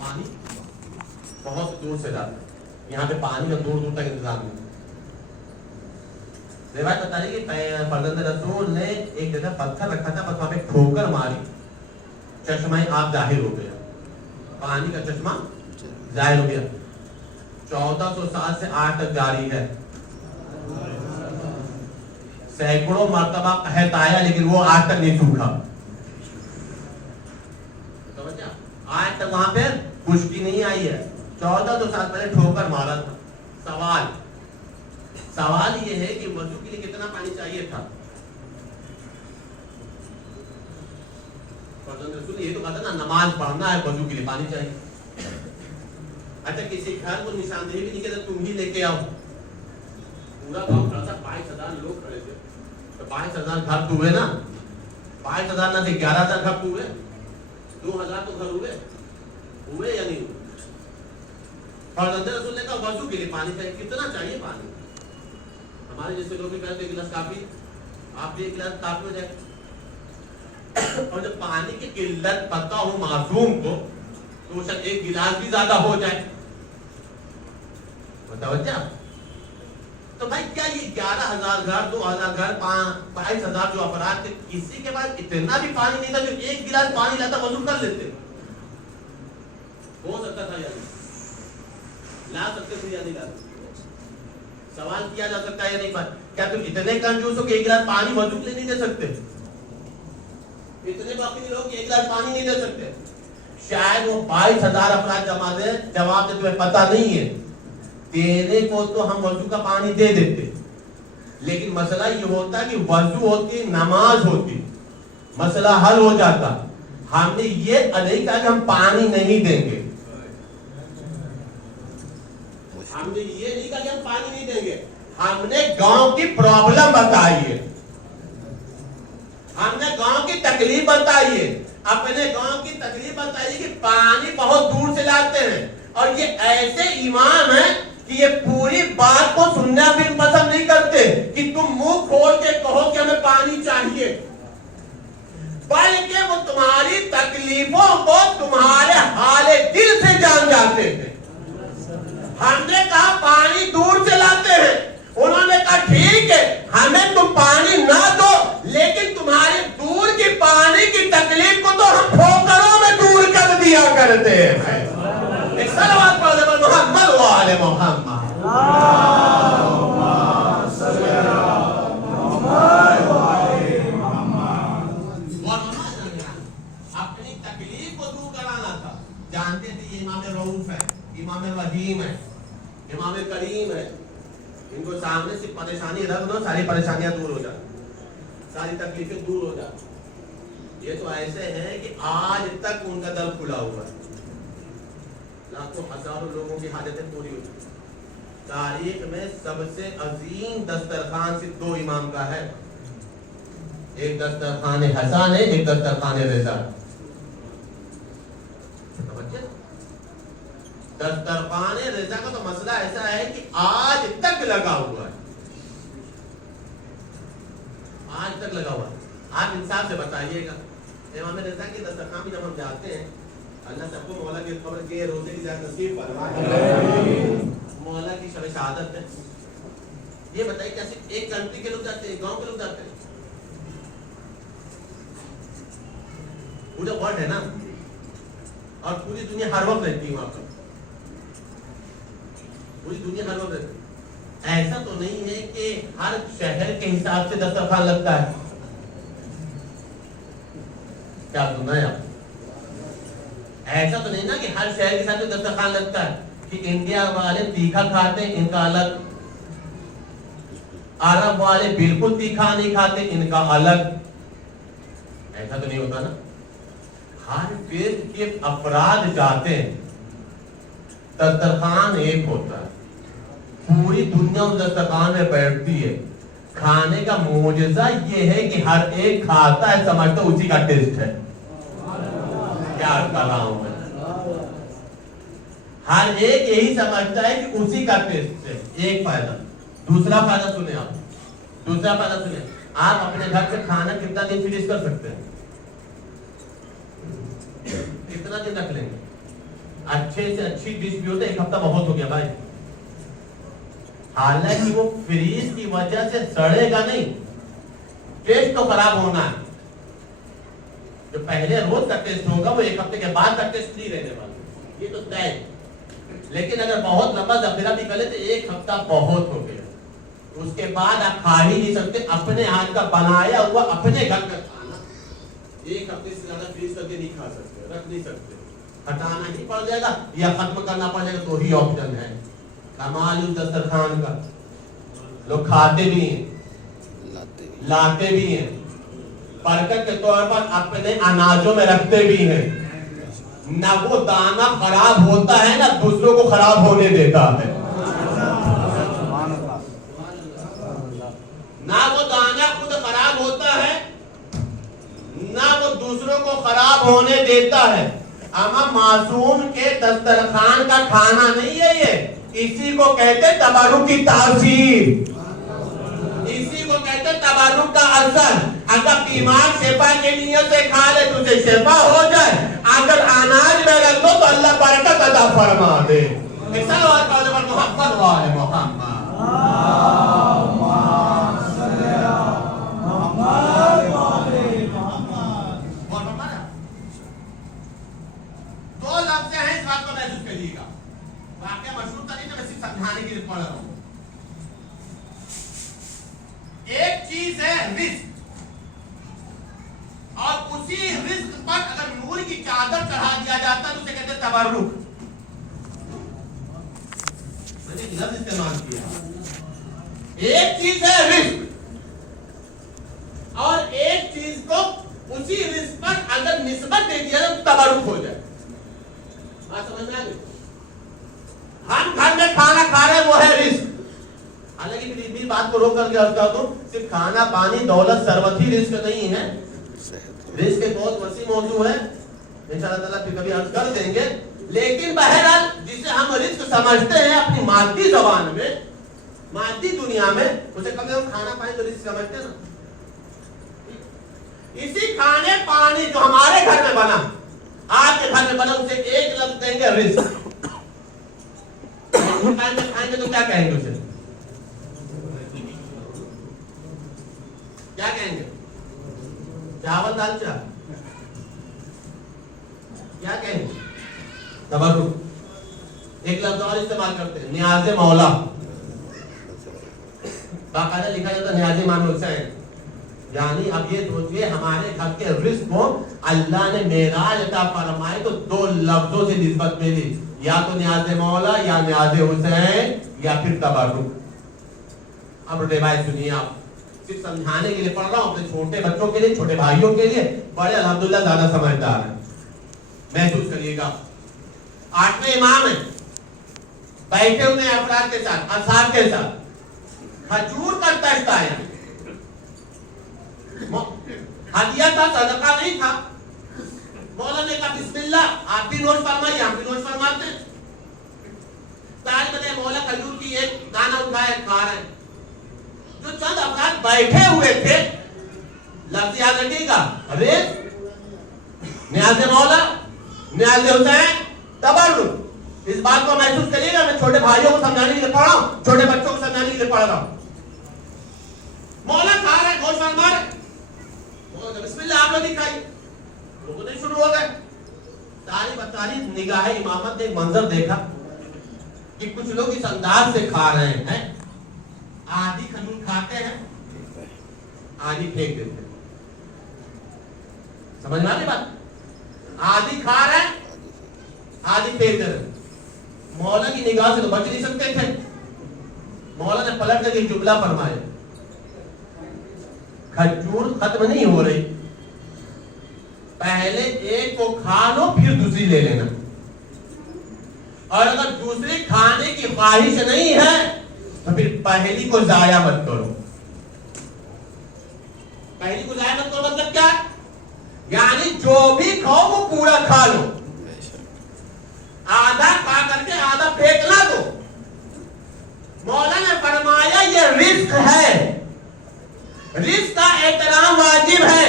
پانی بہت دور سے لاتے ہیں، یہاں پہ پانی کا دور دور تک انتظام نہیں. روایت بتا رہی کہ فرزند رسول نے ایک جگہ پتھر رکھا تھا، بس وہاں پہ ٹھوکر ماری، چشمہ آب ظاہر ہو گیا، پانی کا چشمہ ظاہر ہو گیا. 1400 سال سے آج تک جاری ہے. سینکڑوں مرتبہ قحط آیا لیکن وہ آج تک نہیں سوکھا. آج تک وہاں پہ خشکی نہیں آئی ہے. 1400 سال پہلے ٹھوکر مارا تھا. سوال یہ ہے کہ وضو کے لیے کتنا پانی چاہیے تھا؟ رسول یہ تو کہا تھا نا نماز پڑھنا ہے وضو کے لیے پانی چاہیے. اچھا کسی گھر کو نشاندہی بھی نہیں کہتا تم ہی لے کے آؤ. پورا گاؤں کھڑا تھا، 22,000 لوگ کھڑے تھے. تو 22,000 گھر تو ہوئے نا، 22,000 نہ سے 11,000 گھر تو ہوئے، 2,000 تو گھر ہوئے یا نہیں ہوئے؟ فرزند رسول نے کہا وضو کے لیے پانی چاہیے. کتنا چاہیے پانی؟ ہمارے جیسے لوگ بھی کہتے ہیں ایک گلاس کافی، آپ بھی ایک گلاس کافی ہو جائے. اور جب پانی کی قلت پتہ ہو معصوم کو تو شاید ایک گلاس بھی زیادہ ہو جائے. متوجہ؟ تو بھائی کیا یہ 11,000 گھر، 2,000 گھر، 22,000 جو افراد تھے، کسی کے پاس اتنا بھی پانی نہیں تھا جو ایک گلاس پانی لاتا وضو کر لیتے؟ ہو سکتا تھا یا نہیں؟ لا سکتے تھے یا نہیں لا سکتے؟ سوال کیا جا سکتا ہے یا نہیں؟ کیا تم اتنے کنجوس ہو کہ ایک گلاس پانی وضو کے لیے نہیں دے سکتے؟ اتنے باقی لوگ ایک گلاس پانی نہیں دے سکتے؟ شاید وہ 22,000 افراد جمع دے، جواب دے تمہیں پتہ نہیں ہے. تیرے کو تو ہم وضو کا پانی دے دیتے، لیکن مسئلہ یہ ہوتا کہ وضو ہوتی، نماز ہوتی، مسئلہ حل ہو جاتا. ہم نے یہ نہیں کہا کہ ہم پانی نہیں دیں گے، ہم نے یہ نہیں کہا کہ ہم پانی نہیں دیں گے. ہم نے گاؤں کی پرابلم بتائی ہے، ہم نے گاؤں کی تکلیف بتائی ہے، اپنے گاؤں کی تکلیف بتائی کہ پانی بہت دور سے لاتے ہیں اور یہ ایسے امام ہیں کہ یہ پوری بات کو سننا بھی پسند نہیں کرتے کہ تم منہ کھول کے کہو کہ ہمیں پانی چاہیے، بلکہ وہ تمہاری تکلیفوں کو تمہارے حال دل سے جان جاتے ہیں. ہم نے کہا پانی دور سے لاتے ہیں، انہوں نے کہا ٹھیک ہے ہمیں تم پانی نہ دو لیکن تمہاری دور کی پانی کی تکلیف کو تو ہم ٹھوکروں میں دور کر دیا کرتے ہیں. ایک صلوات پڑھ دے محمد و آل محمد. اپنی تکلیف کو دور کرانا تھا. جانتے تھے یہ امام رؤوف ہے، امام رحیم ہے، امام کریم ہے، ان کو سامنے سے پریشانی رکھ دو ساری پریشانیاں دور ہو جائیں، ساری تکلیفیں دور ہو جائیں. یہ تو ایسے ہیں کہ آج تک ان کا دل کھلا ہوا ہے، لاکھوں ہزاروں لوگوں کی حاجتیں پوری ہوئی. تاریخ میں سب سے عظیم دسترخوان صرف 2 امام کا ہے، ایک دسترخوان حسن ہے، ایک دسترخوان رضا. دسترخوان رضا کا تو مسئلہ ایسا ہے کہ آج تک لگا ہوا ہے، آج تک لگا ہوا ہے. آپ انصاف سے بتائیے گا امام رضا کی دسترخوان بھی جب ہم جاتے ہیں، اللہ سب کو مولا کی خبر کے روزے کی زیادہ نصیب فرمائے، مولا کی شب شہادت ہے. یہ بتائیے کیا صرف ایک کنٹری کے لوگ جاتے ہیں، گاؤں کے لوگ جاتے ہیں؟ پورا ورلڈ ہے نا، اور پوری دنیا ہر وقت رہتی ہے وہاں پر، پوری دنیا ہر وقت رہتی ہے. ایسا تو نہیں ہے کہ ہر شہر کے حساب سے دسترخوان لگتا ہے. کیا سننا ہے آپ؟ ایسا تو نہیں نا کہ ہر شہر کے ساتھ دسترخوان لگتا ہے کہ انڈیا والے تیکھا کھاتے ہیں ان کا الگ، عرب والے بالکل تیکھا نہیں کھاتے ان کا الگ. ایسا تو نہیں ہوتا نا. ہر فرق کے افراد جاتے ہیں، دسترخوان ایک ہوتا ہے، پوری دنیا اس دسترخوان میں بیٹھتی ہے. کھانے کا معجزہ یہ ہے کہ ہر ایک کھاتا ہے سمجھتا اسی کا ٹیسٹ ہے. کیا کر رہا ہوں میں؟ ہر ایک یہی سمجھتا ہے کہ اسی کا ٹیسٹ ہے. ایک فائدہ. دوسرا فائدہ سنیں آپ، دوسرا فائدہ سنیں. آپ اپنے گھر سے کھانا کتنا دن فنش کر سکتے ہیں؟ کتنا دن رکھ لیں گے؟ अच्छे से अच्छी डिश भी होता है, एक हफ्ता बहुत हो गया भाई। हालांकि वो फ्रीज की वजह से सड़ेगा नहीं, टेस्ट तो खराब होना है। जो पहले रोज का टेस्ट होगा वो एक हफ्ते के बाद का टेस्ट नहीं रहने वाला, ये तो तय। लेकिन अगर बहुत लंबा जखीरा भी कर ले तो एक हफ्ता बहुत हो गया, उसके बाद आप खा ही नहीं सकते। अपने हाथ का बनाया हुआ अपने घर का खाना एक हफ्ते से ज्यादा फ्रीज करके नहीं खा सकते, रख नहीं सकते, हटाना ही पड़ जाएगा या खत्म करना पड़ जाएगा, तो ही ऑप्शन है। कमाल उस दस्तरखान का, लोग खाते भी हैं, लाते भी हैं, बरकत के तौर पर अपने अनाजों में रखते भी हैं। ना वो दाना खराब होता है ना दूसरों को खराब होने देता है। ना वो दाना खुद खराब होता है ना वो दूसरों को खराब होने देता है। अमा मासूम के दस्तरखान का खाना नहीं है ये, इसी को कहते तबरुक की तासीर, इसी को कहते तबरुक का असर। अगर बीमार शेफा के नियत से खा ले तो उसे शेफा हो जाए, अगर अनाज में रख दो तो अल्लाह बरकत अता फरमा दे। मोहम्मद वाले मोहम्मद दो लफ्ज़ हैं, इस बात को महसूस करिएगा। वाक़या मशहूर तो नहीं, मैं सिर्फ समझाने के लिए पढ़ रहा हूँ। एक चीज है रिस्क, और उसी रिस्क पर अगर नूर की चादर चढ़ा दिया जाता तो उसे कहते हैं तबर्रुक। मैंने लफ्ज़ इस्तेमाल किया। एक चीज है रिस्क और एक चीज को उसी रिस्क पर अगर निस्बत दे दिया तो तबर्रुक हो जाए। बात समझ में आ गई? हम घर में खाना खा रहे वो है रिस्क। हालांकि फिर भी बात को रोक करके अर्ज करता हूं, सिर्फ खाना पानी दौलत सरवत ही रिस्क नहीं है, रिस्क एक बहुत वसी मौजू है, इंशाअल्लाह ताला फिर कभी अर्ज कर देंगे। लेकिन बहरहाल जिसे हम रिस्क समझते हैं अपनी मादी जबान में, मादी दुनिया में, उसे कभी हम खाना पानी तो रिस्क समझते हैं ना। इसी खाने पानी जो हमारे घर में बना, आपके घर में बना, उसे एक लफ्ज देंगे रिस्क। खाएंगे तो क्या कहेंगे उसे? क्या कहेंगे? चावल दाल चावल क्या कहेंगे? तबर्रुक। एक लफ्ज और इस्तेमाल करते हैं, नियाज़े मौला। बाकायदा लिखा जाता है नियाज़े इमाम हुसैन। यानी अब ये सोचिए हमारे घर के रिस्क को अल्लाह ने मेराज अता फरमाए तो दो लफ्जों से निस्बत मिली, या तो नियाज़े मौला या नियाज़े हुसैन या फिर तबर्रुक। अब रिवायत सुनिए, आप सिर्फ समझाने के लिए पढ़ रहा हूं, अपने छोटे बच्चों के लिए, छोटे भाइयों के लिए, बड़े अल्हम्दुलिल्लाह ज्यादा समझदार हैं, महसूस करिएगा। 8वें इमाम है, बैठे हुए अफराद के साथ, असाब के साथ, खजूर का दस्ता है, हदिया था, सदका नहीं था। मौला ने कहा बिस्मिल्लाह, आप भी नोट फरमाइए, हम भी नोट फरमाते हैं। ताज बने मौला खजूर की एक दाना उठाए खा रहे हैं। जो चंद अफराद बैठे हुए थे, लफ्ज़ याद रखिएगा, रिस्क, नियाज़े मौला, नियाज़े हुसैन, तबर्रुक। इस बात को महसूस करिएगा। मैं छोटे भाइयों को समझाने के लिए पढ़ रहा हूं, छोटे बच्चों को समझाने के लिए पढ़ रहा हूं। मौला खा रहे, गोश्त फरमा रहे, बिस्मिल्लाह आप लोग दिखाइए, लोगों ने शुरू हो गए। तारीफ तारीफ निगाह इमामत ने एक मंजर देखा कि कुछ लोग इस अंदाज से खा रहे हैं, आधी खजूर खाते हैं, आधी फेंक देते हैं। समझ में आ रही बात? आधी खा रहे हैं, आधी फेंक दे रहे। मौला की निगाह से तो बच नहीं सकते थे। मौला ने पलट करके जुमला फरमाया, खजूर खत्म नहीं हो रही, पहले एक को खा लो फिर दूसरी ले लेना, और अगर दूसरी खाने की ख्वाहिश नहीं है तो फिर पहली को जाया मत करो। पहली को जाया मत करो मतलब क्या? यानी जो भी खाओ वो पूरा खा लो, आधा खा करके आधा फेंकना दो। मौला ने फरमाया ये रिस्क है, रिस्क का एहतराम वाजिब है।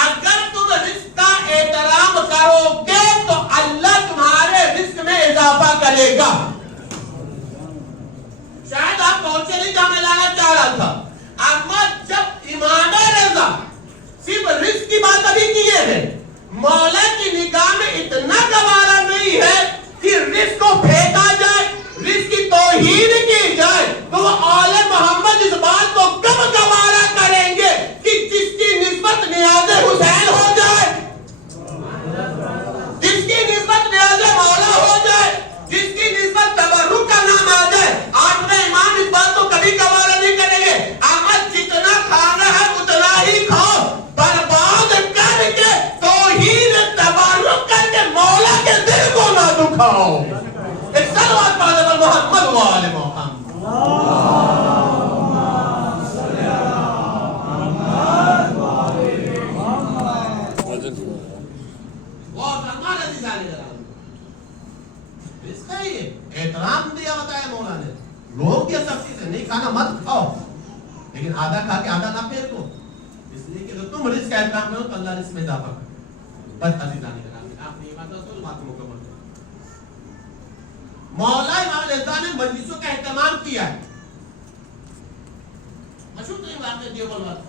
अगर तुम रिस्क का एहतराम करोगे तो अल्लाह तुम्हारे निकाले जरा इसका ही एहतराम दिया बताया मौला ने। लोग ये सख्ती से नहीं खाना मत खाओ, लेकिन आधा खा के आधा ना फेंको, इसलिए कि तुम रिस्क का एहतराम करो तो अल्लाह रिस्क में इजाफा करे। बस अजीजान कराम आपने ये बात तो बात मुकम्मल कर। मौला इमाम रज़ा ने मजलिसों का एहतमाम किया है। मशहूर तो वाक़या देवबंद वाला,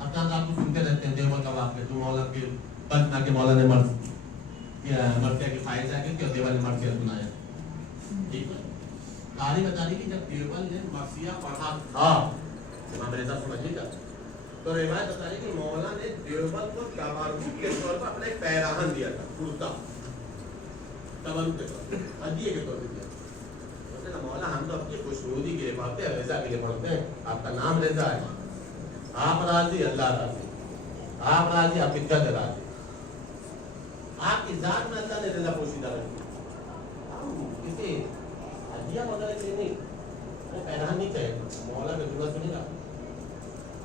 अब आपको सुनते रहते हैं देवबंद का वाक़या, जो मौला के पटना के मौला ने मर्सिया की फाइल जाके क्यों देवबंद ने मर्सिया सुनाया। ठीक है, कहानी बता रही कि जब देवबंद ने मर्सिया पढ़ा था, इमाम रज़ा समझिएगा, तो रिवायत बता रही कि मौला ने देवबंद को तबरुक के तौर पर अपना एक पैराहन दिया था, कुर्ता तबरुक के तौर पर, हदिये के तौर पर दिया। उसने कहा मौला हम तो अपनी खुशनुदी के लिए पढ़ते हैं, रज़ा के लिए पढ़ते हैं, आपका नाम रज़ा है, आप राजी अल्लाह राजी, आप राजी आपकी जद राजी, आपकी जात में अल्लाह ने रज़ा पोशीदा रखी। हम किसी हदिया वगैरह के लिए नहीं, हमें पैराहन नहीं चाहिए। मौला का जुमला सुनेगा,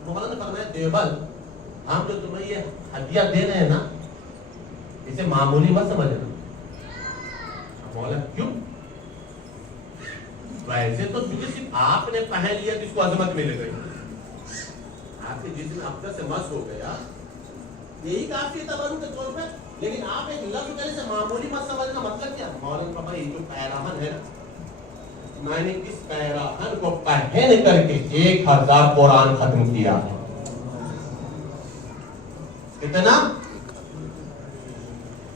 मौला ने फरमाया देवबंद हम जो तुम्हें ये हदिया दे रहे हैं ना, इसे मामूली मत समझना। मौला क्यों? वैसे तो क्योंकि सिर्फ आपने पहन लिया तो इसको अजमत मिल गई, आपके जिस्म अब्दत से मस हो गया, यही काफी है तबरुक के तौर पे। लेकिन आप एक लफ्ज़ कहने से मामूली मत समझना, मतलब क्या? मौला ने कहा ये जो पैराहन है ना, मैंने इस पैराहन को पहन करके 1000 कुरान खत्म किया है। कितना?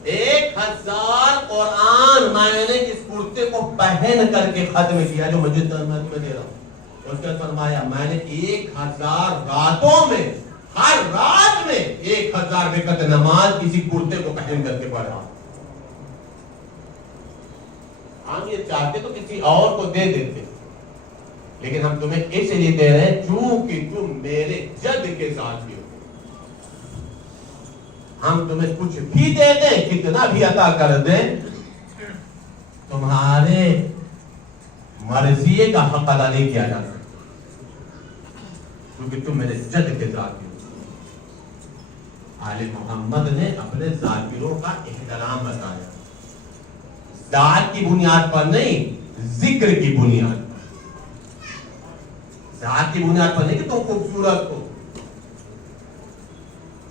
1000 कुरान मैंने इस कुर्ते को पहन करके खत्म किया, जो मस्जिद में दे रहा हूं। उसके फरमाया मैंने 1000 रातों में, हर रात में 1000 रकअत नमाज किसी कुर्ते को पहन करके पढ़ा। हम ये चाहते तो किसी और को दे देते, लेकिन हम तुम्हें इसलिए दे रहे हैं क्योंकि तुम मेरे जद के साथी हो। हम तुम्हें कुछ भी दे दें, कितना भी अता कर दें, तुम्हारे मर्जी का हक अदा नहीं किया जा सकता, क्योंकि तुम मेरे जद के साथी हो। आले मोहम्मद ने अपने जाकिरों का एहतराम बताया, दात की बुनियाद पर नहीं, जिक्र की बुनियाद पर। दात की बुनियाद पर नहीं कि तुम खूबसूरत हो,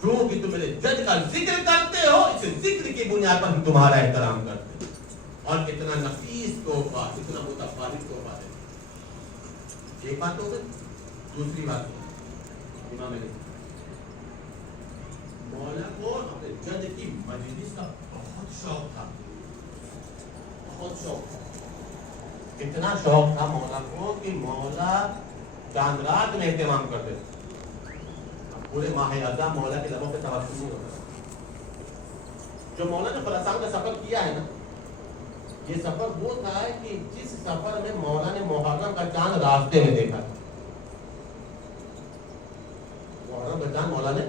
क्योंकि तुम मेरे जज का जिक्र करते हो, इस जिक्र की बुनियाद पर हम तुम्हारा एहतराम करते हैं। और कितना नफीस तोहफा, कितना मुतफारिक तोहफा है। एक बात हो गई। दूसरी बात इमाम मौला को अपने जज की मजलिस का बहुत शौक था, बहुत शौक। इतना शौक था मौला को कि मौला चांद रात में एहतमाम करते थे। पूरे माह अज़ा मौला के लबों पे तवज्जुह नहीं होता। जो मौला ने खुरासान का सफर किया है ना, ये सफर वो था कि जिस सफर में मौला ने मुहर्रम का चांद रास्ते में देखा था। मुहर्रम का चांद मौला ने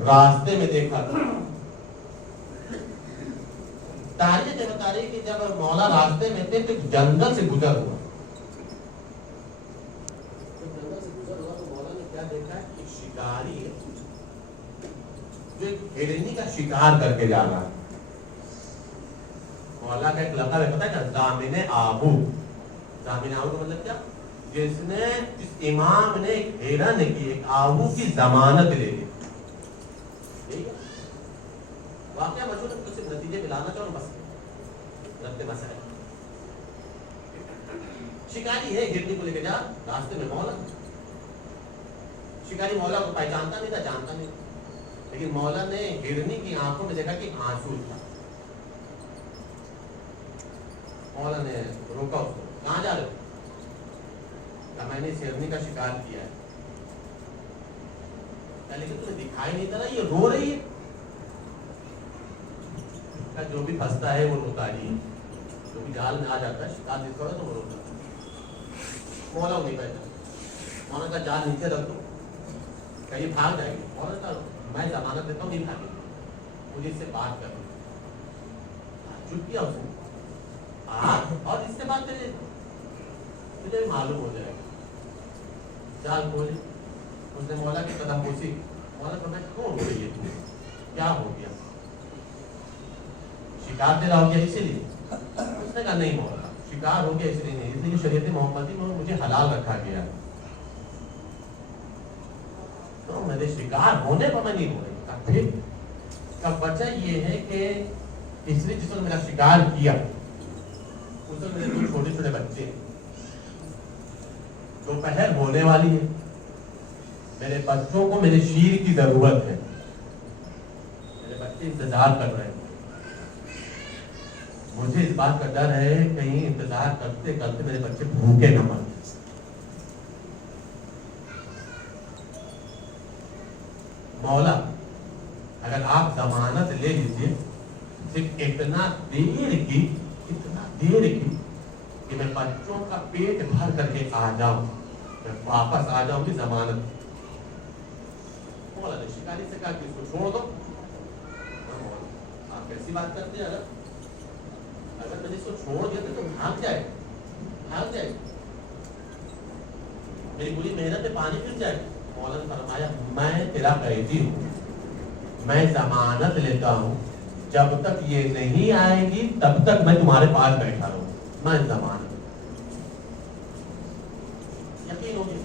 रास्ते में देखा था। तारीख बता रही कि जब मौला रास्ते में थे तो जंगल से गुजर हुआ। जंगल से गुजर हुआ तो मौला ने क्या देखा कि शिकारी है जो एक हिरनी का शिकार करके जा रहा है। मौला का एक लक़ब है, पता है क्या? ज़ामिने आबू। ज़ामिने आबू का मतलब क्या? जिसने, जिस इमाम ने एक हिरन की, एक आबू की जमानत ले ली। वाक़या मशहूर है, सिर्फ नतीजे मिलाना चाहो बस रखते मसला। शिकारी है, हिरनी को लेके जा रास्ते में। मौला शिकारी मौला को पहचानता नहीं था, जानता नहीं, लेकिन मौला ने हिरनी की आंखों में देखा कि आंसू था। मौला ने रोका उसको, कहाँ जा रहे हो? कहा मैंने इस हिरनी का शिकार किया है। लेकिन तुम्हें दिखाई नहीं था ना ये रो रही है? जो भी फंसता है वो रोता ही, जो भी जाल में आ जाता है शिकार जिसका है तो वो रोता है। मौला नहीं पहचाना। मौला का जाल नीचे रख दो, कहीं भाग जाएगी। मौला का मैं जमानत देता हूँ, नहीं भागेगी, मुझे इससे बात करनी। चुप किया उसने, और इससे बात करिए, मुझे मालूम हो जाएगा। जाल खोली, उसने मौला की कदम पोसी। मौला को मैं क्यों रो रही है, क्या हो गया? शिकार दे रहा हो गया इसीलिए? उसने कहा नहीं मौला, शिकार हो गया इसलिए नहीं, इसलिए शरीयत मोहम्मदी में मुझे हलाल रखा गया, तो मेरे शिकार होने पर मैं नहीं हो रही। फिर का वजह ये है कि इसलिए जिसने मेरा शिकार किया उसमें मेरे दो छोटे छोटे बच्चे, दोपहर होने वाली है, मेरे बच्चों को मेरे शीर की जरूरत है, मेरे बच्चे इंतजार कर रहे हैं, मुझे इस बात का डर है कहीं इंतजार करते करते मेरे बच्चे भूखे न मर। मौला अगर आप जमानत ले लीजिए सिर्फ इतना देर की कि मैं बच्चों का पेट भर करके आ जाऊं, मैं वापस आ जाऊंगी जमानत। मौला ने शिकारी से कहा कि इसको छोड़ दो। आप कैसी बात करते हैं? अगर मैंने इसको छोड़ दिया तो भाग जाए, मेरी पूरी मेहनत में पानी फिर जाए। मौला ने फरमाया मैं तेरा कैदी हूँ, मैं जमानत लेता हूँ, जब तक ये नहीं आएगी तब तक मैं तुम्हारे पास बैठा रहूँ, मैं जमानत। यकीन हो गया,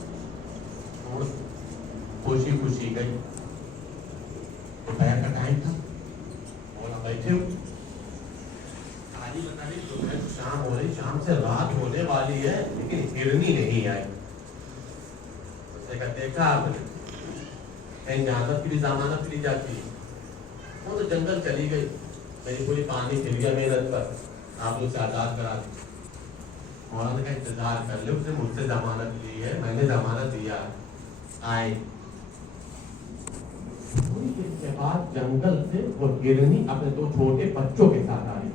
खुशी खुशी गई। दोपहर का टाइम था, मौला बैठे हुए, दोपहर शाम हो रही, शाम से रात होने वाली है, लेकिन हिरनी नहीं आई। देखा आपने कहीं जमानत की भी जमानत ली जाती है, वो तो जंगल चली गई, मेरी पूरी पानी फिर गया मेहनत पर, आप लोग से आजाद करा दी। मौलाना का इंतजार कर ले, उसने मुझसे जमानत ली है, मैंने जमानत दिया, आए। इसके बाद जंगल से वो हिरनी अपने दो छोटे बच्चों के साथ आई।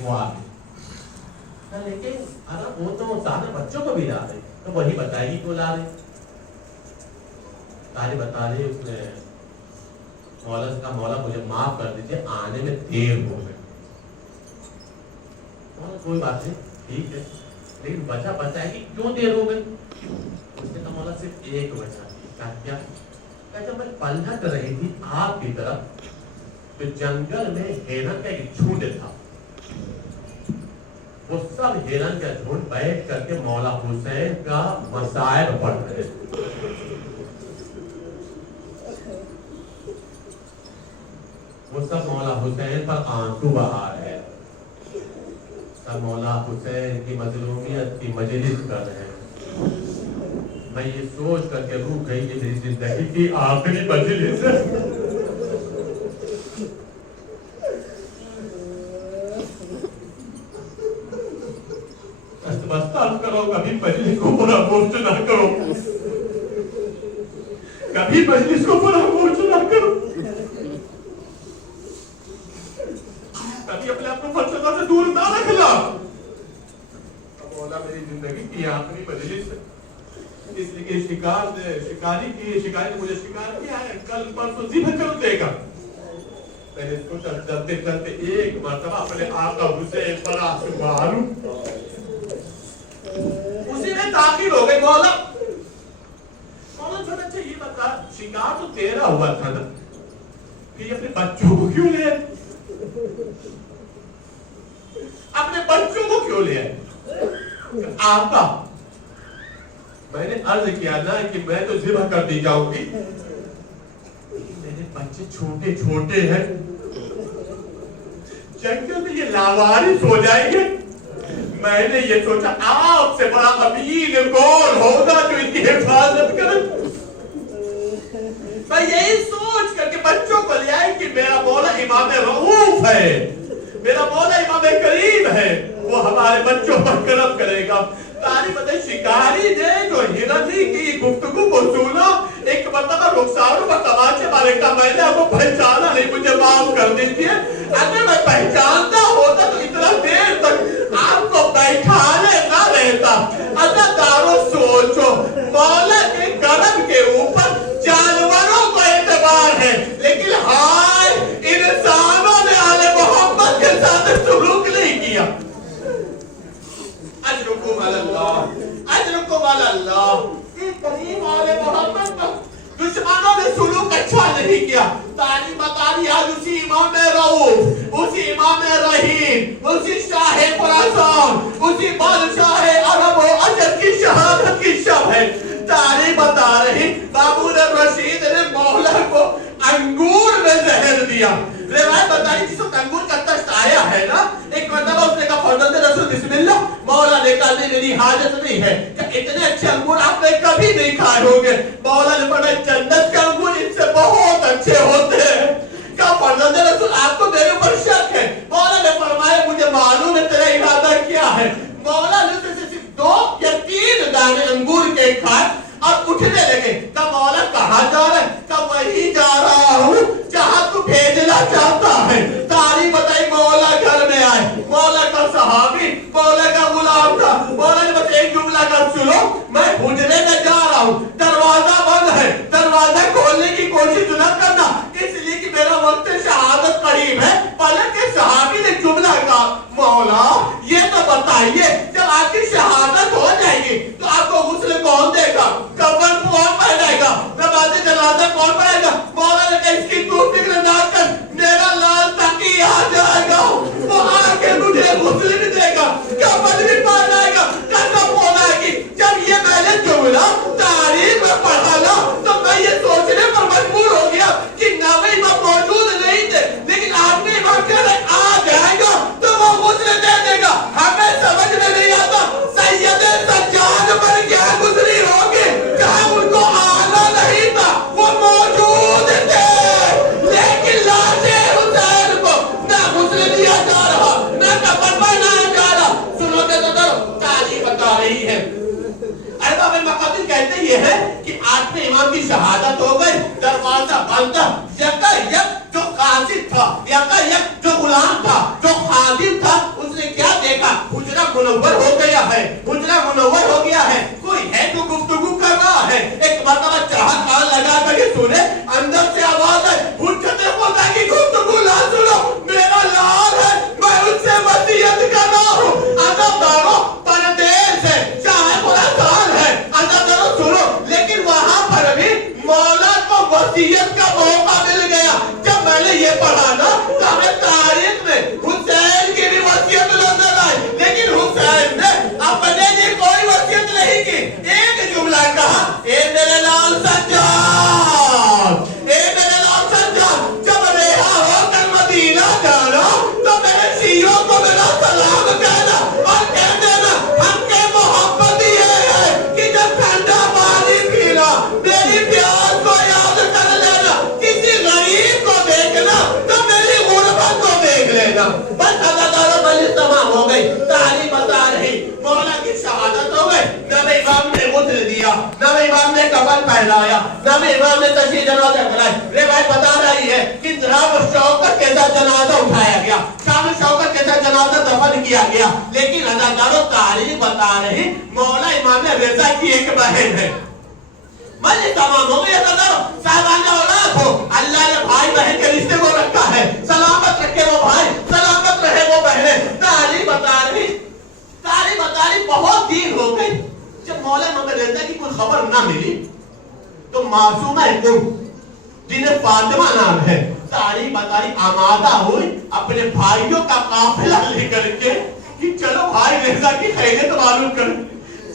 वो आ गई, लेकिन अगर वो तो सारे बच्चों को भी ला रहे, तो वही बताएगी क्यों ला रहे? सारी बता रही उसने, मौला मुझे माफ कर दीजिए, आने में देर हो गई। कोई बात नहीं, ठीक है, लेकिन वजह बताएगी क्यों देर हो गई? उसने कहा मौला सिर्फ एक वजह थी। क्या? जब मैं पलट रही थी आपकी तरफ, तो जंगल में हिरन का एक झुंड था, वो सब हिरन का झुंड बैठ करके मौला हुसैन का मसाइब पढ़ रहे थे। वो सब मौला हुसैन पर आंसू बहा रहे हैं, सब मौला हुसैन की मजलूमियत की मजलिस कर रहे हैं। मैं ये सोच करके रूठ गई कि मेरी जिंदगी की आखिरी मजलिस है। करो, कभी मजलिस को पूरा मोर्च ना करो, कभी मजलिस को पूरा मोर्च ना करो, कभी अपने आप को फलसफा से दूर ना रखना। मौला मेरी जिंदगी की आखिरी मजलिस है, इसलिए शिकारी ने मुझे शिकार किया है, कल परसों ज़िब्ह कर देगा। मैंने इसको चलते चलते एक मरतबा अपने आका हुसैन पर आंसू मारूं, उसी में ताकीद हो गई। मौला थोड़ा अच्छा ये बता, शिकार तो तेरा हुआ था ना, फिर अपने बच्चों को क्यों ले? अपने बच्चों को क्यों ले? आपका मैंने अर्ज किया ना कि मैं तो ज़िब्ह कर दी जाऊंगी, मेरे बच्चे छोटे छोटे हैं, जंगल में ये लावारिस हो जाएंगे। मैंने ये सोचा आपसे बड़ा अमीर कौन होगा जो इनकी हिफाजत करे। मैं यही सोच करके बच्चों को ले आई कि मेरा मौला इमाम रऊफ है, मेरा मौला इमाम करीम है, वो हमारे बच्चों पर करम करेगा। तारीफ है शिकारी ने जो हिरनी की गुफ्तगू को सुना, एक मतलब रुखसारों पर तमाचे मारे का, मैंने आपको पहचाना नहीं, मुझे माफ कर दीजिए। अगर मैं पहचानता होता तो इतना देर तक आपको बैठाने ना रहता। अदादारो सोचो, मौला के करम के ऊपर जानवरों को एतबार है, लेकिन हाय इंसानों ने आले मोहम्मद के साथ सुलूक नहीं किया। अजरुकुम अल्लाह, करीम आले मोहम्मद पर दुश्मनों ने सुलूक अच्छा नहीं किया। اسی بادشاہ عرب و عجم کی شہادت کی شب ہے. تاریخ بتا رہی مامون الرشید نے مولا کو انگور میں زہر دیا. روایت بتائی جس وقت انگور کا تشت آیا ہے نا, ایک مرتبہ اس نے کہا فرزند رسول بسم اللہ, مولا نے کہا میری حاجت نہیں ہے کہ اتنے اچھے انگور آپ نے کبھی نہیں کھائے ہوں گے. مولا نے فرمایا جنت کے انگور ان سے بہت اچھے ہوتے ہیں. کہا فرزند رسول آپ کو میرے اوپر شک ہے. مولا نے فرمایا مجھے معلوم ہے تیرا ارادہ کیا ہے. مولا نے صرف 2 یا 3 دانے انگور کے کھائے اور اٹھنے لگے. کہا مولا کہاں جا رہے ہیں؟ کہا وہی جا رہا ہوں جہاں تو بھیجنا چاہتا ہے. تاریخ بتائی مولا گھر میں آئے. مولا کا صحابی مولا کا غلام تھا. مولا نے بس ایک جملہ کا سنو, میں حجرے میں جا رہا ہوں, دروازہ بند ہے, دروازہ کھولنے کی کوشش نہ کرنا اس لیے کہ میرا وقت شہادت قریب ہے. بلکہ صحابی نے جملہ کہا مولا یہ تو بتائیے جب آپ کی شہادت ہو جائے گی تو آپ کو غسل کون دے گا, کفن کون پہنائے گا, نماز جنازہ کون پڑھائے گا. مولا نے کہا اس کی تو فکر نہ کر, میرا لال تقی آ جائے گا, وہ آ کے مجھے غسل بھی دے گا, کفن بھی پہنائے گا, کفن پہنائے گی. جب یہ میں نے جملہ تاریخ میں پڑھا نا تو میں یہ سوچنے پر مجبور ہو گیا کہ نویں امام موجود نہیں تھے, لیکن آپ نے امام کہہ رہے آ جائے گا تو وہ غسل دے دے گا. ہمیں سمجھ میں نہیں آتا سید سجاد پر کیا گزری ہوگی, کہاں ان کو آنا نہیں تھا, وہ موجود تھے لیکن لاش حسین کو نہ غسل دیا جا رہا نہ کفن پہنایا جا رہا. سنو گے تو کرو, تاریخ بتا رہی ہے. ارباب المقادیر کہتے یہ ہے کہ 8ویں امام کی شہادت ہو گئی, دروازہ بند تھا. یکا یک جو قاصد تھا, یکا یک جو غلام تھا, جو خادم تھا, اس نے کیا دیکھا, حجرہ منور ہو گیا ہے, حجرہ منور ہو گیا ہے. کوئی ہے جو گفتگو کر رہا ہے. ایک مرتبہ چاہت کان لگا کر کے سنے, اندر سے آواز ہے حجت خدا کی گفتگو نہ سنو, میرا لال ہے میں اس سے وصیت کر رہا ہوں. عزاداروں پردیس ہے, چاہے خراسان ہے, عزاداروں سنو. لیکن وہاں پر بھی مولا کو وصیت کا موقع مل گیا. جب میں نے یہ پڑھا نا تو ہمیں تاریخ میں حسین کی بھی وصیت نظر آئی, لیکن حسین نے اپنے لیے کوئی وصیت نہیں کی. ایک جملہ کہا, اے میرے لال سجاد, اے میرے لال سجاد, جب رہا ہو کر مدینہ جانا تو میرے شیعوں کو میرا سلام کہنا اور کہہ دینا ہم کے محبت یہ ہے کہ جب ٹھنڈا پانی پینا میری پیاس کو یاد کر لینا, کسی غریب کو دیکھنا تو میری غربت کو دیکھ لینا. بس عزاداروں مجلس تمام ہو گئی. تاریخ بتا رہی مولا کی شہادت ہو گئی. نویں امام نے غسل دیا, نویں امام نے کفن پہنایا, نویں امام نے تشییع جنازہ کرائی. روایت بتا رہی ہے کہ شام شوکت کے ساتھ جنازہ اٹھایا گیا, شام شوکت کے ساتھ جنازہ دفن کیا گیا. لیکن عزاداروں تاریخ بتا رہی مولا امام رضا کی ایک بہن ہے. مجھے تمام ہو گئی. عزاداروں صاحبان اولاد ہو, اللہ نے بھائی بہن کے رشتے کو رکھا ہے, سلامت رکھے وہ بھائی, سلامت رہے وہ بہنیں. تاریخ بتا رہی بہت دیر ہو گئی. جب مولا امام رضا کی کوئی خبر نہ ملی تو معصومہ جنہیں فاطمہ نام ہے, تاریخ بتائی آمادہ ہوئی اپنے بھائیوں کا قافلہ لے کر کے کہ چلو بھائی رضا کی خیریت معلوم کریں.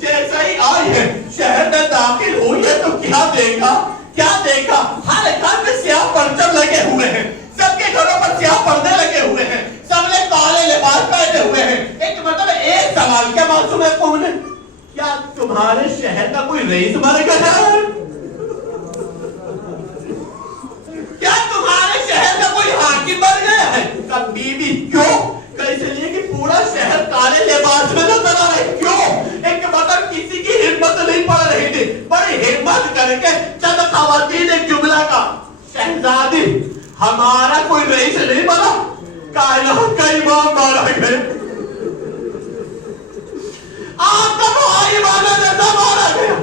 جیسا ہی آئی ہے شہر میں داخل ہوئی ہے تو کیا دیکھا, کیا دیکھا, ہر گھر میں سیاہ پرچم لگے ہوئے ہیں, سب کے گھروں پر سیاہ پردے لگے ہوئے ہیں, سب نے کالے لباس پہنے ہوئے ہیں. ایک مطلب ایک سوال کیا معصوم ہے قوم نے, کیا تمہارے شہر کا کوئی رئیس مر گیا ہے, کیا تمہارے شہر کا کوئی حاکم مر گیا ہے. کہا بی بی کیوں, کہ اس لیے کہ پورا شہر کالے لباس میں نظر آ رہا ہے. کیوں, ایک مطلب کسی کی ہمت نہیں پڑ رہی تھی, بڑی ہمت کر کے چند خواتین ایک جملہ کا, شہزادی ہمارا کوئی رئیس نہیں بنا, کائنات کا امام مارا گئے, آپ کا بھائی امام رضا مارا گیا,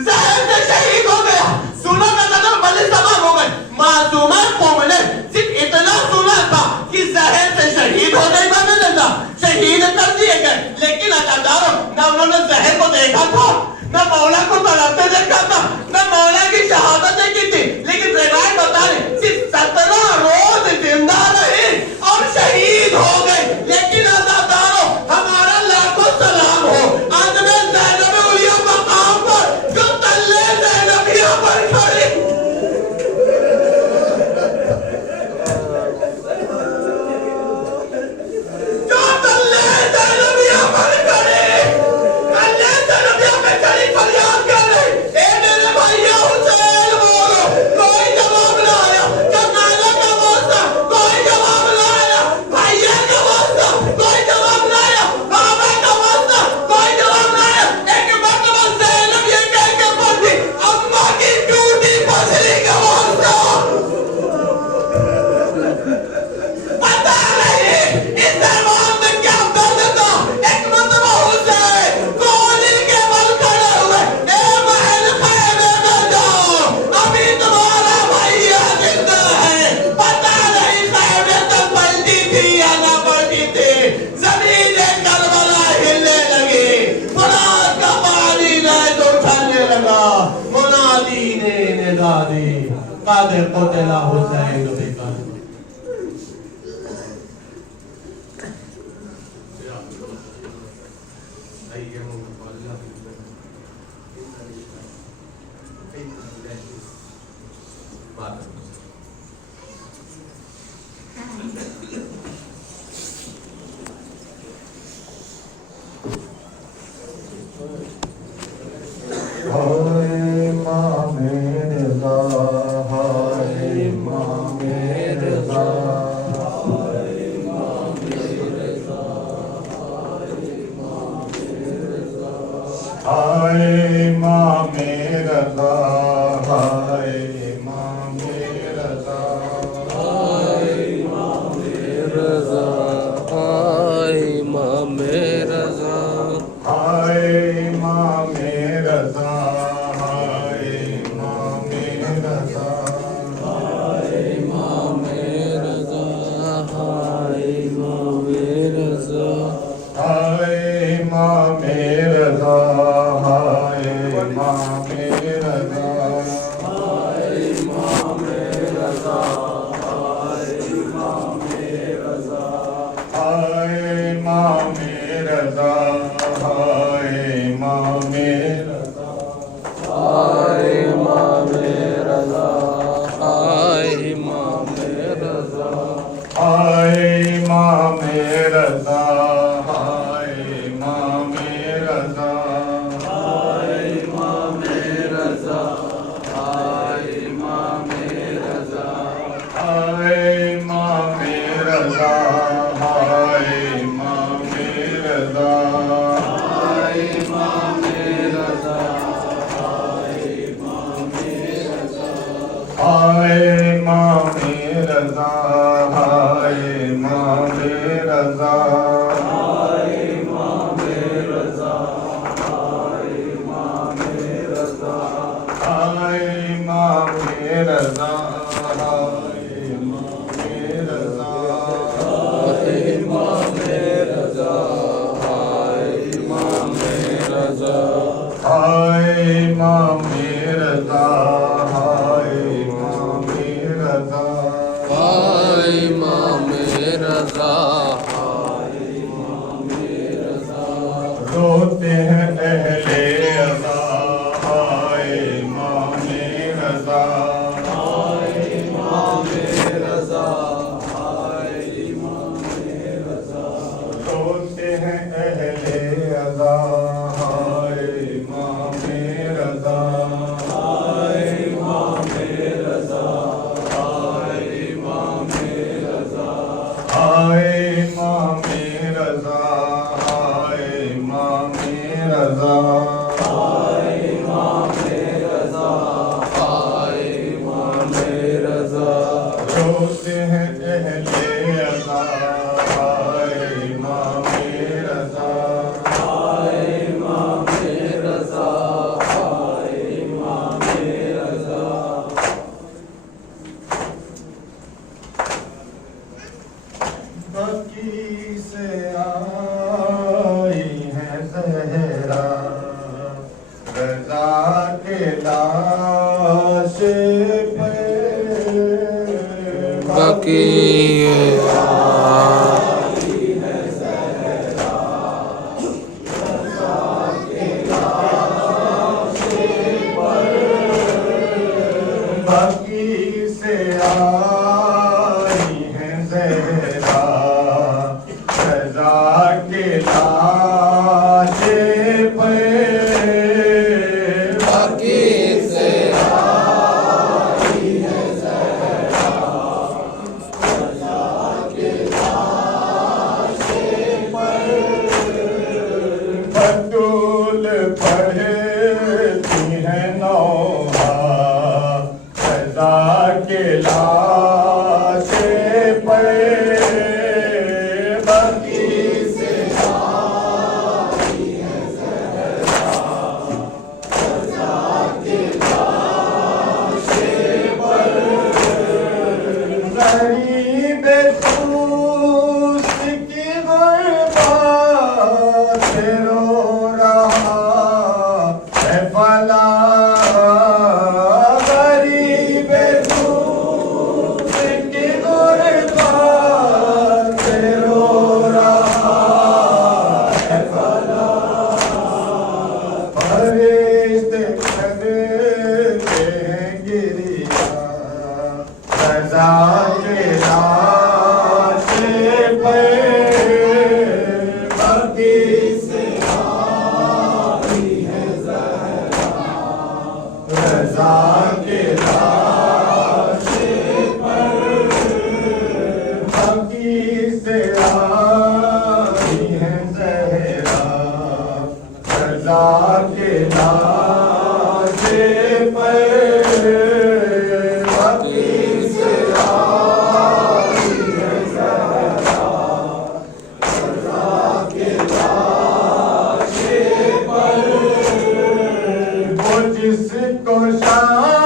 زہر سے شہید ہو گیا. سنا کا نظر مجلس تمام ہو گئے. معصومہ قوم نے صرف اتنا سنا تھا کہ زہر سے شہید ہو گئے امام رضا, شہید کر دیے گئے. لیکن عزاداروں نہ انہوں نے زہر کو دیکھا تھا, نہ مولا کو تڑپتے دیکھا تھا, نہ مولا کی شہادت دیکھی تھی. لیکن روایت بتا رہے صرف 17 روز زندہ رہے اور شہید ہو گئے. لیکن عزاداروں ہمارا لاکھوں سلام قد قتل حسین بکر. غریب रज़ा के लाशे पर बगी से आई है ज़हरा, रज़ा के लाशे पर बगी से आई है ज़हरा, रज़ा के लाशे पर जिसको शान